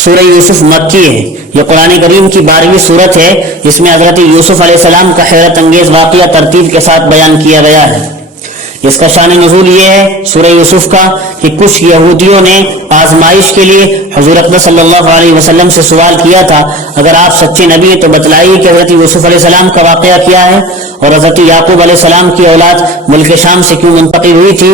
سورہ یوسف مکی ہے، یہ قرآن کریم کی 12ویں صورت ہے۔ اس میں حضرت یوسف علیہ السلام کا حیرت انگیز واقعہ ترتیب کے ساتھ بیان کیا گیا ہے۔ اس کا شان نزول یہ ہے سورہ یوسف کا کہ کچھ یہودیوں نے آزمائش کے لیے حضور اقدس صلی اللہ علیہ وسلم سے سوال کیا تھا، اگر آپ سچے نبی ہیں تو بتلائیے کہ حضرت یوسف علیہ السلام کا واقعہ کیا ہے اور حضرت یعقوب علیہ السلام کی اولاد ملک شام سے کیوں منتقل ہوئی تھی۔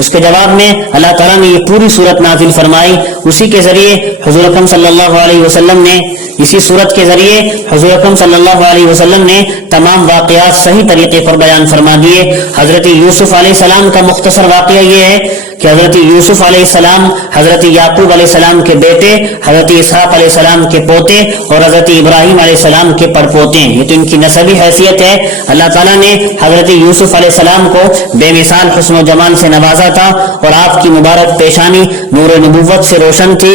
اس کے جواب میں اللہ تعالیٰ نے یہ پوری صورت نازل فرمائی۔ اسی کے ذریعے حضور اکرم صلی اللہ علیہ وسلم نے اسی صورت کے ذریعے حضور اکرم صلی اللہ علیہ وسلم نے تمام واقعات صحیح طریقے پر بیان فرما دیے۔ حضرت یوسف علیہ السلام کا مختصر واقعہ یہ ہے کہ حضرت یوسف علیہ السلام حضرت یعقوب علیہ السلام کے بیٹے، حضرت اسحاق علیہ السلام کے پوتے اور حضرت ابراہیم علیہ السلام کے پڑپوتے ہیں۔ یہ تو ان کی نسبی حیثیت ہے۔ اللہ تعالیٰ نے حضرت یوسف علیہ السلام کو بے مثال حسن و جمال سے نوازا تھا اور آپ کی مبارک پیشانی نور نبوت سے روشن تھی،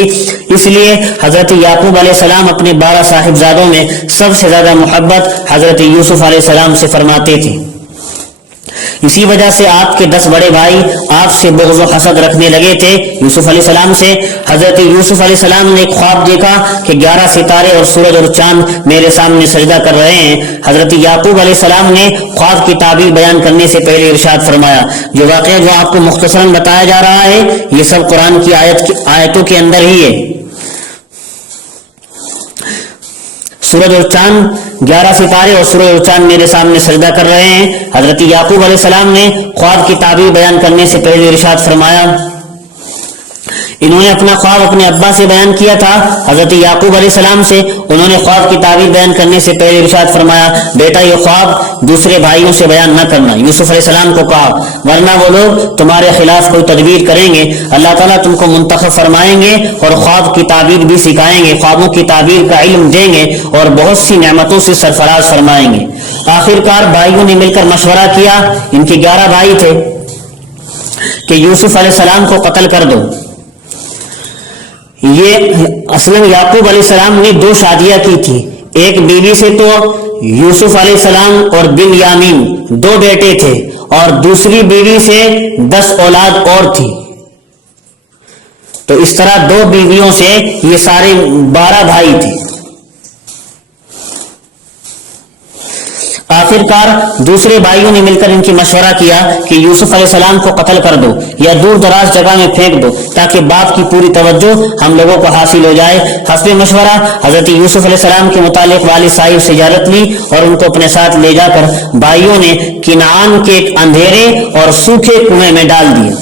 اس لیے حضرت یعقوب علیہ السلام اپنے 12 صاحبزادوں میں سب سے زیادہ محبت حضرت یوسف علیہ السلام سے فرماتے تھے۔ اسی وجہ سے آپ کے 10 بڑے بھائی آپ سے بغض و حسد رکھنے لگے تھے یوسف علیہ السلام سے۔ حضرت یوسف علیہ السلام نے ایک خواب دیکھا کہ 11 ستارے اور سورج اور چاند میرے سامنے سجدہ کر رہے ہیں۔ حضرت یعقوب علیہ السلام نے خواب کی تعبیر بیان کرنے سے پہلے ارشاد فرمایا، جو واقعہ جو آپ کو مختصراً بتایا جا رہا ہے یہ سب قرآن کی آیتوں کے اندر ہی ہے۔ سورج اور چاند 11 ستارے اور سورج اور چاند میرے سامنے سجدہ کر رہے ہیں۔ حضرت یعقوب علیہ السلام نے خواب کی تعبیر بیان کرنے سے پہلے ارشاد فرمایا، انہوں نے اپنا خواب اپنے ابا سے بیان کیا تھا حضرت یعقوب علیہ السلام سے۔ انہوں نے خواب کی تعبیر بیان کرنے سے پہلے ارشاد فرمایا، بیٹا یہ خواب دوسرے بھائیوں سے بیان نہ کرنا۔ یوسف علیہ السلام کو کہا، ورنہ وہ لوگ تمہارے خلاف کوئی تدبیر کریں گے، اللہ تعالیٰ تم کو منتخب فرمائیں گے اور خواب کی تعبیر بھی سکھائیں گے، خوابوں کی تعبیر کا علم دیں گے اور بہت سی نعمتوں سے سرفراز فرمائیں گے۔ آخرکار بھائیوں نے مل کر مشورہ کیا، ان کے 11 بھائی تھے، کہ یوسف علیہ السلام کو قتل کر دو۔ یہ اصلاً یعقوب علیہ السلام نے 2 شادیاں کی تھی، ایک بیوی سے تو یوسف علیہ السلام اور بنیامین 2 بیٹے تھے اور دوسری بیوی سے 10 اولاد اور تھی، تو اس طرح 2 بیویوں سے یہ سارے 12 بھائی تھے۔ آخرکار دوسرے بھائیوں نے مل کر ان کی مشورہ کیا کہ یوسف علیہ السلام کو قتل کر دو یا دور دراز جگہ میں پھینک دو تاکہ باپ کی پوری توجہ ہم لوگوں کو حاصل ہو جائے۔ حسب مشورہ حضرت یوسف علیہ السلام کے متعلق والد صاحب سے اجازت لی اور ان کو اپنے ساتھ لے جا کر بھائیوں نے کنعان کے ایک اندھیرے اور سوکھے کنویں میں ڈال دیا۔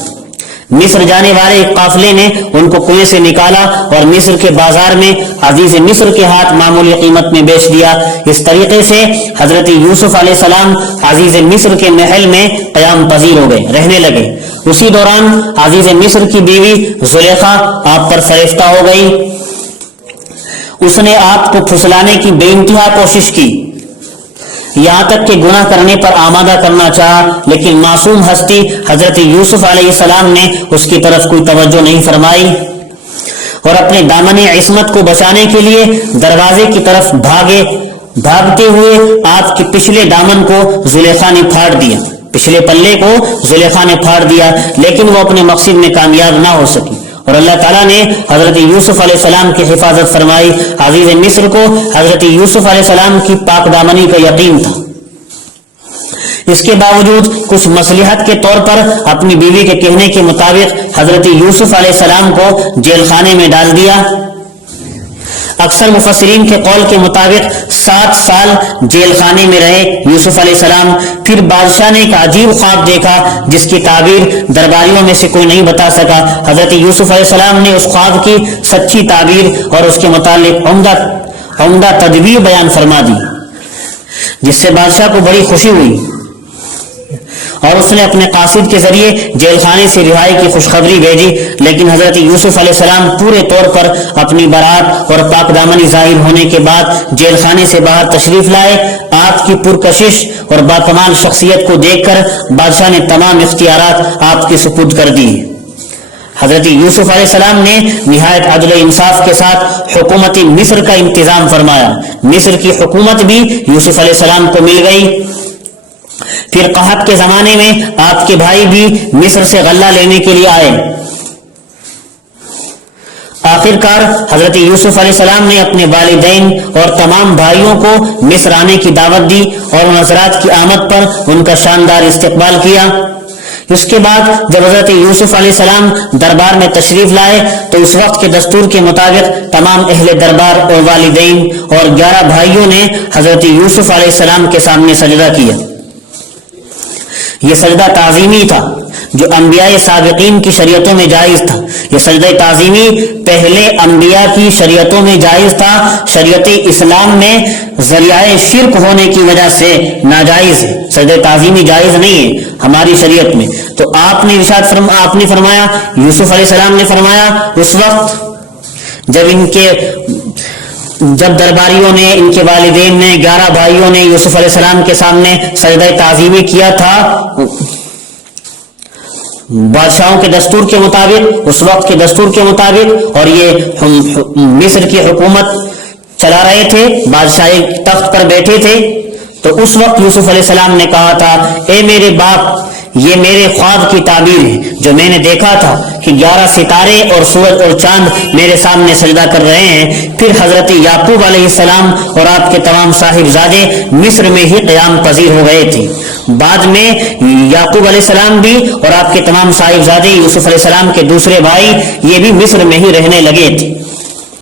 مصر جانے والے ایک قافلے نے ان کو کنویں سے نکالا اور مصر کے بازار میں عزیز مصر کے ہاتھ معمولی قیمت میں بیچ دیا۔ اس طریقے سے حضرت یوسف علیہ السلام عزیز مصر کے محل میں قیام پذیر ہو گئے، رہنے لگے۔ اسی دوران عزیز مصر کی بیوی زلیخا آپ پر فریفتہ ہو گئی۔ اس نے آپ کو پھسلانے کی بے انتہا کوشش کی، یہاں تک کہ گناہ کرنے پر آمادہ کرنا چاہا، لیکن معصوم ہستی حضرت یوسف علیہ السلام نے اس کی طرف کوئی توجہ نہیں فرمائی اور اپنے دامن عصمت کو بچانے کے لیے دروازے کی طرف بھاگتے ہوئے آپ کے پچھلے دامن کو زلیخا نے پھاڑ دیا، پچھلے پلے کو زلیخا نے پھاڑ دیا، لیکن وہ اپنے مقصد میں کامیاب نہ ہو سکی اور اللہ تعالیٰ نے حضرت یوسف علیہ السلام کی حفاظت فرمائی۔ عزیز مصر کو حضرت یوسف علیہ السلام کی پاک دامنی کا یقین تھا، اس کے باوجود کچھ مصلحت کے طور پر اپنی بیوی کے کہنے کے مطابق حضرت یوسف علیہ السلام کو جیل خانے میں ڈال دیا۔ اکثر مفسرین کے قول کے مطابق 7 سال جیل خانے میں رہے یوسف علیہ السلام۔ پھر بادشاہ نے ایک عجیب خواب دیکھا جس کی تعبیر درباریوں میں سے کوئی نہیں بتا سکا۔ حضرت یوسف علیہ السلام نے اس خواب کی سچی تعبیر اور اس کے متعلق عمدہ تدبیر بیان فرما دی، جس سے بادشاہ کو بڑی خوشی ہوئی اور اس نے اپنے قاصد کے ذریعے جیل خانے سے رہائی کی خوشخبری بھیجی۔ لیکن حضرت یوسف علیہ السلام پورے طور پر اپنی برات اور پاک دامنی ظاہر ہونے کے بعد جیل خانے سے باہر تشریف لائے۔ آپ کی پرکشش اور باکمال شخصیت کو دیکھ کر بادشاہ نے تمام اختیارات آپ کے سپرد کر دی۔ حضرت یوسف علیہ السلام نے نہایت عدل و انصاف کے ساتھ حکومت مصر کا انتظام فرمایا۔ مصر کی حکومت بھی یوسف علیہ السلام کو مل گئی۔ پھر قحط کے زمانے میں آپ کے بھائی بھی مصر سے غلہ لینے کے لیے آئے۔ آخر کار حضرت یوسف علیہ السلام نے اپنے والدین اور تمام بھائیوں کو مصر آنے کی دعوت دی اور ان حضرات کی آمد پر ان کا شاندار استقبال کیا۔ اس کے بعد جب حضرت یوسف علیہ السلام دربار میں تشریف لائے تو اس وقت کے دستور کے مطابق تمام اہل دربار اور والدین اور 11 بھائیوں نے حضرت یوسف علیہ السلام کے سامنے سجدہ کیا۔ یہ سجدہ تعظیمی تھا جو انبیاء سابقین کی شریعتوں میں جائز تھا۔ یہ سجدہ تعظیمی پہلے انبیاء کی شریعتوں میں جائز تھا، شریعت اسلام میں ذریعہ شرک ہونے کی وجہ سے ناجائز ہے۔ سجدہ تعظیمی جائز نہیں ہے ہماری شریعت میں۔ تو آپ نے فرمایا، یوسف علیہ السلام نے فرمایا اس وقت جب درباریوں نے، ان کے والدین نے، 11 بھائیوں نے یوسف علیہ السلام کے سامنے سجدہ تعظیمی کیا تھا بادشاہوں کے دستور کے مطابق، اس وقت کے دستور کے مطابق، اور یہ مصر کی حکومت چلا رہے تھے، بادشاہی تخت پر بیٹھے تھے، تو اس وقت یوسف علیہ السلام نے کہا تھا، اے میرے باپ، یہ میرے خواب کی تعبیر ہے جو میں نے دیکھا تھا کہ 11 ستارے اور سورج اور چاند میرے سامنے سجدہ کر رہے ہیں۔ پھر حضرت یعقوب علیہ السلام اور آپ کے تمام صاحبزادے مصر میں ہی قیام پذیر ہو گئے تھے۔ بعد میں یعقوب علیہ السلام بھی اور آپ کے تمام صاحبزادے، یوسف علیہ السلام کے دوسرے بھائی، یہ بھی مصر میں ہی رہنے لگے تھے۔